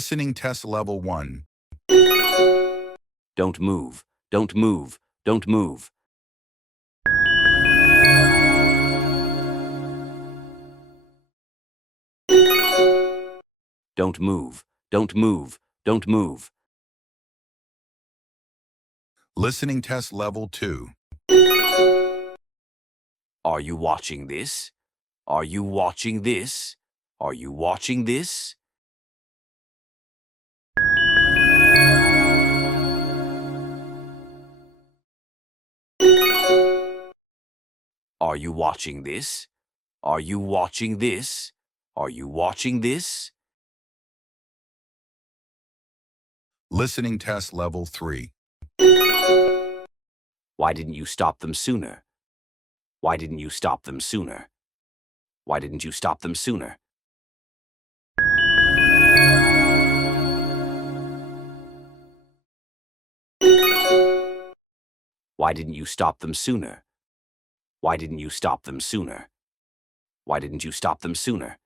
Listening test level 1. Don't move. Don't move. Don't move. Don't move. Don't move. Don't move. Listening test level 2. Are you watching this? Are you watching this? Are you watching this? Are you watching this? Are you watching this? Are you watching this? Listening test level 3. Why didn't you stop them sooner? Why didn't you stop them sooner? Why didn't you stop them sooner? Why didn't you stop them sooner? Why didn't you stop them sooner? Why didn't you stop them sooner?